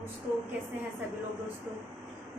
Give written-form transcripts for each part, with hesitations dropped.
दोस्तों, कैसे हैं सभी लोग।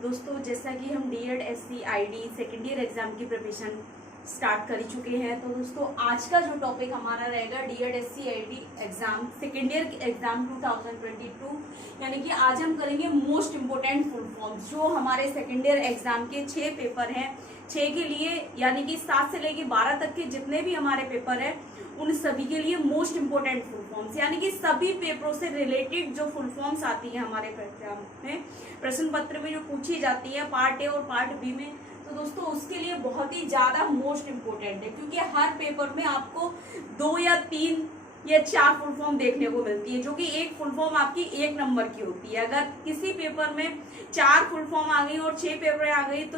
दोस्तों जैसा कि हम DEd SC ID second year exam की प्रिपरेशन स्टार्ट कर चुके हैं, तो दोस्तों आज का जो टॉपिक हमारा रहेगा DEd SC ID exam second year exam 2022, यानी कि आज हम करेंगे मोस्ट इम्पोर्टेंट फुल फॉर्म्स जो हमारे सेकेंड ईयर एग्जाम के 6 पेपर हैं। 6 के लिए यानी कि 7 से लेके 12 तक के जितने भी हमारे पेपर हैं उन सभी के लिए मोस्ट इम्पोर्टेंट फुल फॉर्म्स, यानी कि सभी पेपरों से रिलेटेड जो फुल फॉर्म्स आती है हमारे एग्जाम में, प्रश्न पत्र में जो पूछी जाती है पार्ट ए और पार्ट बी में, तो दोस्तों उसके लिए बहुत ही ज्यादा मोस्ट इम्पोर्टेंट है, क्योंकि हर पेपर में आपको 2 या 3 या 4 फुल फॉर्म देखने को मिलती है, जो कि एक फुल फॉर्म आपकी 1 नंबर की होती है। अगर किसी पेपर में 4 फुल फॉर्म आ गई और 6 पेपर आ गई तो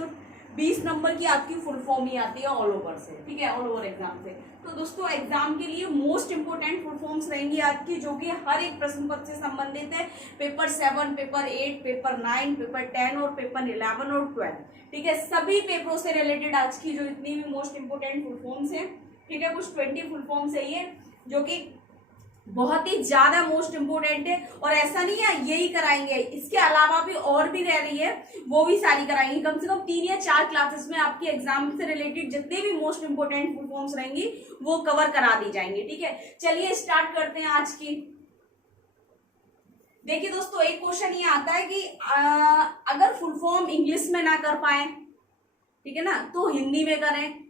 20 नंबर की आपकी फुल फॉर्म ही आती है ऑल ओवर से, ठीक है, ऑल ओवर एग्जाम से। तो दोस्तों एग्जाम के लिए मोस्ट इंपोर्टेंट फुल फॉर्म्स रहेंगी आज की, जो कि हर एक प्रश्न पत्र से संबंधित है। पेपर 7, पेपर 8, पेपर 9, पेपर 10 और पेपर 11 और 12, ठीक है, सभी पेपरों से रिलेटेड आज की जो इतनी भी मोस्ट इंपोर्टेंट फुल फॉर्म्स है, ठीक है, कुछ 20 फुल फॉर्म्स है ये, जो कि बहुत ही ज्यादा मोस्ट इंपोर्टेंट है। और ऐसा नहीं है यही कराएंगे, इसके अलावा भी और भी रह रही है, वो भी सारी कराएंगे। कम से कम 3 या 4 क्लासेस में आपके एग्जाम से रिलेटेड जितने भी मोस्ट इंपोर्टेंट फुल फॉर्म्स रहेंगी वो कवर करा दी जाएंगे, ठीक है। चलिए स्टार्ट करते हैं आज की। देखिए दोस्तों, एक क्वेश्चन ये आता है कि अगर फुल फॉर्म इंग्लिश में ना कर पाए, ठीक है ना, तो हिंदी में करें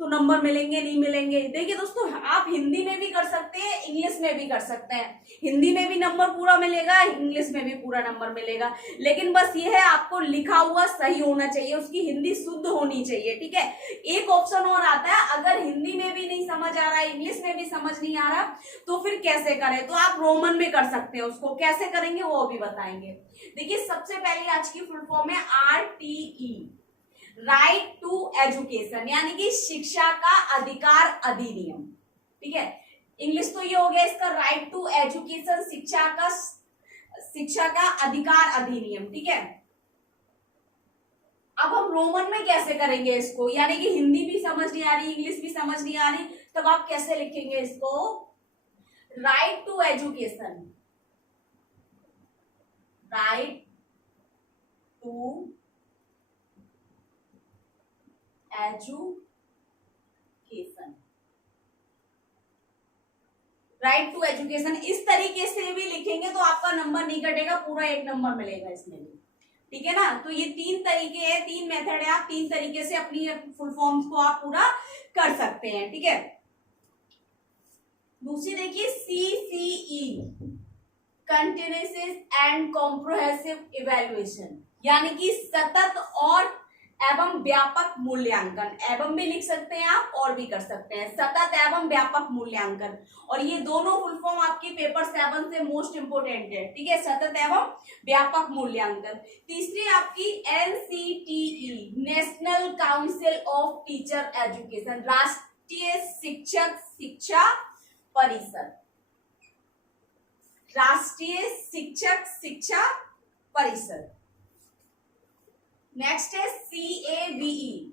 तो नंबर मिलेंगे नहीं मिलेंगे। देखिए दोस्तों, आप हिंदी में भी कर सकते हैं, इंग्लिश में भी कर सकते हैं। हिंदी में भी नंबर पूरा मिलेगा, इंग्लिश में भी पूरा नंबर मिलेगा, लेकिन बस ये है आपको लिखा हुआ सही होना चाहिए, उसकी हिंदी शुद्ध होनी चाहिए, ठीक है। एक ऑप्शन और आता है, अगर हिंदी में भी नहीं समझ आ रहा है, इंग्लिश में भी समझ नहीं आ रहा, तो फिर कैसे करें, तो आप रोमन में कर सकते हैं। उसको कैसे करेंगे वो भी बताएंगे। देखिए सबसे पहले आज की फुल फॉर्म है RTE, राइट टू एजुकेशन, यानी कि शिक्षा का अधिकार अधिनियम, ठीक है। इंग्लिश तो ये हो गया इसका राइट टू एजुकेशन, शिक्षा का अधिकार अधिनियम, ठीक है। अब हम रोमन में कैसे करेंगे इसको, यानी कि हिंदी भी समझ नहीं आ रही, इंग्लिश भी समझ नहीं आ रही, तब आप कैसे लिखेंगे इसको, right to education, right to education, right to education. इस तरीके से भी लिखेंगे तो आपका नंबर नहीं कटेगा, पूरा 1 नंबर मिलेगा इसमें भी, ठीक है ना। तो ये 3 तरीके हैं, 3 मेथड है, आप 3 तरीके से अपनी फुल फॉर्म्स को आप पूरा कर सकते हैं, ठीक है। दूसरी देखिए CCE, continuous and comprehensive evaluation, यानी कि सतत और एवं व्यापक मूल्यांकन, एवं भी लिख सकते हैं आप और भी कर सकते हैं, सतत एवं व्यापक मूल्यांकन। और ये दोनों फुल फॉर्म आपकी पेपर 7 से मोस्ट इंपोर्टेंट है, ठीक है, सतत एवं व्यापक मूल्यांकन। तीसरी आपकी NCTE, national council of teacher education, राष्ट्रीय शिक्षक शिक्षा परिषद, राष्ट्रीय शिक्षक शिक्षा परिषद। नेक्स्ट है CABE,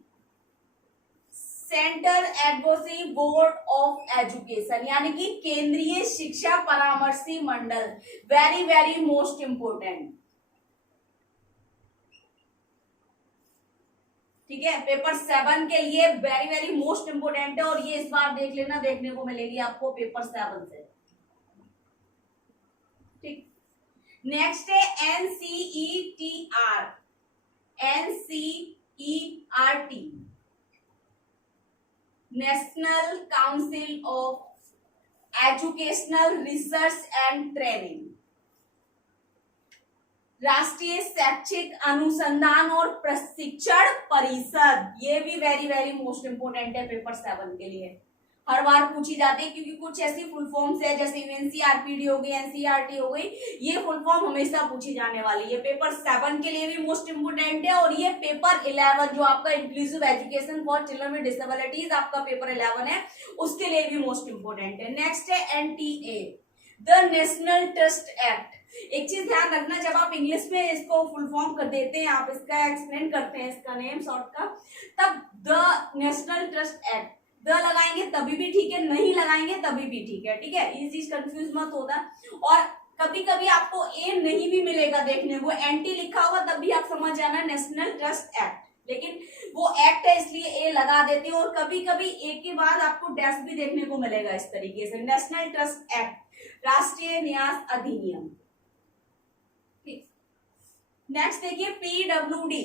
central advisory board of education, यानी कि केंद्रीय शिक्षा परामर्शी मंडल, वेरी वेरी मोस्ट इंपोर्टेंट, ठीक है। पेपर 7 के लिए वेरी वेरी मोस्ट इंपोर्टेंट है, और ये इस बार देख लेना, देखने को मिलेगी आपको पेपर 7 से, ठीक। नेक्स्ट है NCERT, national council of educational research and training, राष्ट्रीय शैक्षिक अनुसंधान और प्रशिक्षण परिषद। ये भी वेरी वेरी मोस्ट इंपोर्टेंट है पेपर 7 के लिए, हर बार पूछी जाती है, क्योंकि कुछ ऐसी फुल फॉर्म्स है जैसे NCRPD हो गई, NCERT हो गई, ये फुल फॉर्म हमेशा पूछी जाने वाली है। पेपर 7 के लिए भी मोस्ट इंपोर्टेंट है, और ये पेपर 11 जो आपका inclusive education for children with disabilities आपका पेपर 11 है, उसके लिए भी मोस्ट इंपोर्टेंट है। नेक्स्ट है NTA, the national trust act. एक चीज ध्यान रखना, जब आप इंग्लिश में इसको फुल फॉर्म कर देते हैं, आप इसका एक्सप्लेन करते हैं, इसका नेम शॉर्ट का, तब the national trust act the लगाएंगे तभी भी ठीक है, नहीं लगाएंगे तभी भी ठीक है, ठीक है, ये चीज कंफ्यूज मत होता। और कभी कभी आपको ए नहीं भी मिलेगा देखने को, एंटी लिखा होगा तब भी आप समझ जाना नेशनल ट्रस्ट एक्ट, लेकिन वो एक्ट है इसलिए ए लगा देते हैं। और कभी कभी ए के बाद आपको डैश भी देखने को मिलेगा इस तरीके से, नेशनल ट्रस्ट एक्ट, राष्ट्रीय न्यास अधिनियम। नेक्स्ट देखिए पीडब्ल्यूडी,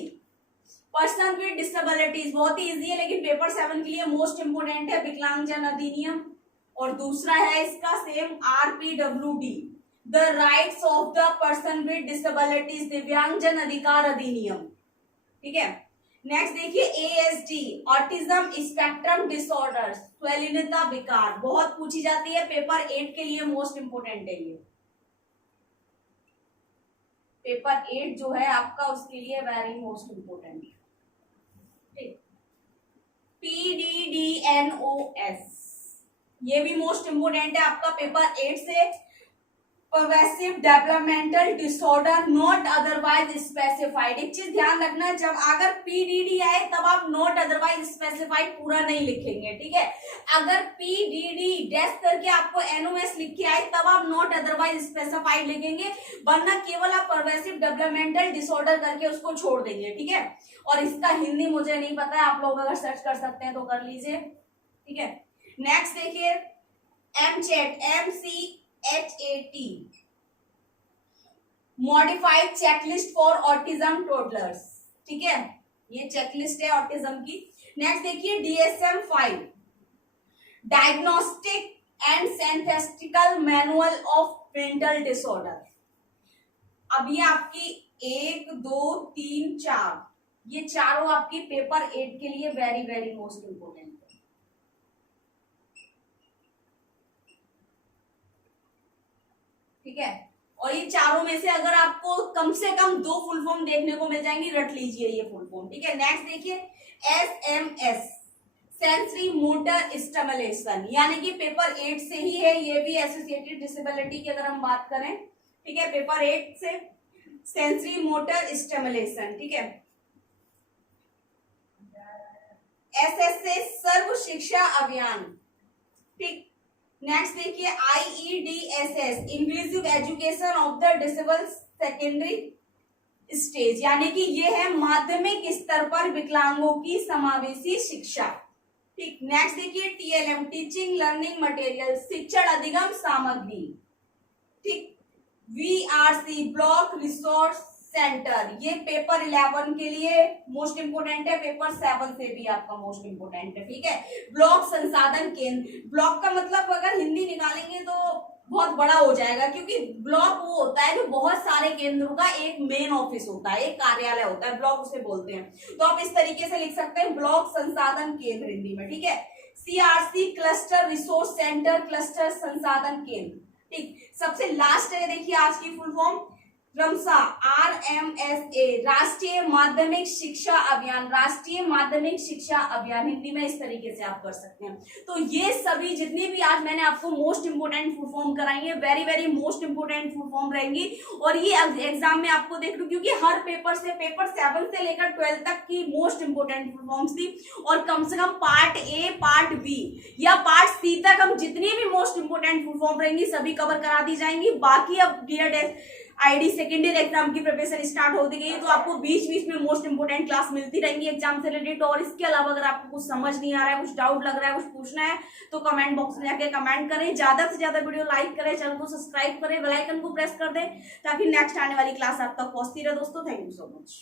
पर्सन विद डिसेबिलिटीज, बहुत ही इजी है लेकिन पेपर 7 के लिए मोस्ट इंपोर्टेंट है, विकलांगजन अधिनियम। और दूसरा है इसका same RPWD, the rights of the person with disabilities, दिव्यांगजन अधिकार अधिनियम। ठीक है, नेक्स्ट देखिए एएसडी, ऑटिज्म स्पेक्ट्रम डिसऑर्डर, स्वलीनता विकार, बहुत पूछी जाती है, पेपर 8 के लिए मोस्ट इंपोर्टेंट है ये, पेपर 8 जो है आपका उसके लिए वेरी मोस्ट इंपोर्टेंट। PDDNOS, ये भी मोस्ट इंपोर्टेंट है आपका पेपर 8 से, pervasive developmental disorder not otherwise specified. एक चीज ध्यान रखना, जब अगर पीडीडी आए तब आप नॉट अदरवाइज स्पेसिफाइड पूरा नहीं लिखेंगे, ठीक है। अगर पीडीडी डैश करके आपको एनओएस लिख के आए तब आप नॉट अदरवाइज स्पेसिफाइड लिखेंगे, वरना केवल आप परवेसिव डेवलपमेंटल डिसऑर्डर करके उसको छोड़ देंगे, ठीक है। और इसका हिंदी मुझे नहीं पता है, आप लोग अगर सर्च कर सकते हैं तो कर लीजिए, ठीक है। नेक्स्ट देखिए एमचेट, MCHAT, modified checklist for autism toddlers, ठीक है, ये चेकलिस्ट है ऑटिज्म की। नेक्स्ट देखिए DSM-5, diagnostic and synthetical manual of mental disorder. अब ये आपकी 1, 2, 3, 4, ये चारों आपकी पेपर 8 के लिए वेरी वेरी मोस्ट इंपोर्टेंट है, ठीक है। और ये चारों में से अगर आपको कम से कम 2 फुल फॉर्म देखने को मिल जाएंगी, रट लीजिए ये फुल फॉर्म, ठीक है। नेक्स्ट देखिए SMS, सेंसरी मोटर स्टिमुलेशन, यानी कि पेपर 8 से ही है, ये भी एसोसिएटेड डिसेबिलिटी की अगर हम बात करें, ठीक है, पेपर 8 से सेंसरी मोटर स्टिमुलेशन, ठीक है। SSA सर्व शिक्षा अभियान, ठीक। नेक्स्ट देखिए IEDSS, inclusive education of the disable secondary stage, यानी कि ये है माध्यमिक स्तर पर विकलांगों की समावेशी शिक्षा, ठीक। नेक्स्ट देखिए TLM, टीचिंग लर्निंग मटेरियल, शिक्षण अधिगम सामग्री, ठीक। VRC, ब्लॉक रिसोर्स सेंटर, ये पेपर 11 के लिए मोस्ट इंपोर्टेंट है, पेपर 7 से भी आपका मोस्ट इंपोर्टेंट है, ठीक है। ब्लॉक संसाधन केंद्र, ब्लॉक का मतलब अगर हिंदी निकालेंगे तो बहुत बड़ा हो जाएगा, क्योंकि ब्लॉक वो होता है जो बहुत सारे केंद्रों का एक मेन ऑफिस होता है, एक कार्यालय होता है, ब्लॉक उसे बोलते हैं। तो आप इस तरीके से लिख सकते हैं ब्लॉक संसाधन केंद्र हिंदी में, ठीक है। CRC, cluster resource centre, cluster संसाधन केंद्र, ठीक। सबसे लास्ट है देखिए आज की फुल फॉर्म रमसा, RMSA, राष्ट्रीय माध्यमिक शिक्षा अभियान, राष्ट्रीय माध्यमिक शिक्षा अभियान, हिंदी में इस तरीके से आप कर सकते हैं। तो ये सभी जितनी भी आज मैंने आपको मोस्ट इंपोर्टेंट फुल फॉर्म कराई है, very very most important full form रहेंगी। और ये एग्जाम में आपको देख लो, क्योंकि हर पेपर से, पेपर 7 से लेकर 12 तक की मोस्ट इंपोर्टेंट फुल फॉर्म्स थी, और कम से कम पार्ट A, पार्ट B या पार्ट C तक हम जितनी भी मोस्ट इंपोर्टेंट फुल फॉर्म रहेंगी सभी कवर करा दी जाएंगी। बाकी अब DED सेकेंड ईयर एग्जाम की प्रिपरेशन स्टार्ट हो गई है, तो आपको बीच बीच में मोस्ट इंपोर्टेंट क्लास मिलती रहेंगी एग्जाम से रिलेटेड। और इसके अलावा अगर आपको कुछ समझ नहीं आ रहा है, कुछ डाउट लग रहा है, कुछ पूछना है, तो कमेंट बॉक्स में जाके कमेंट करें, ज्यादा से ज्यादा वीडियो लाइक करें, चैनल को सब्सक्राइब करें, बेल आइकन को प्रेस कर दें, ताकि नेक्स्ट आने वाली क्लास आप तक पहुंचती रहे। दोस्तों थैंक यू सो मच।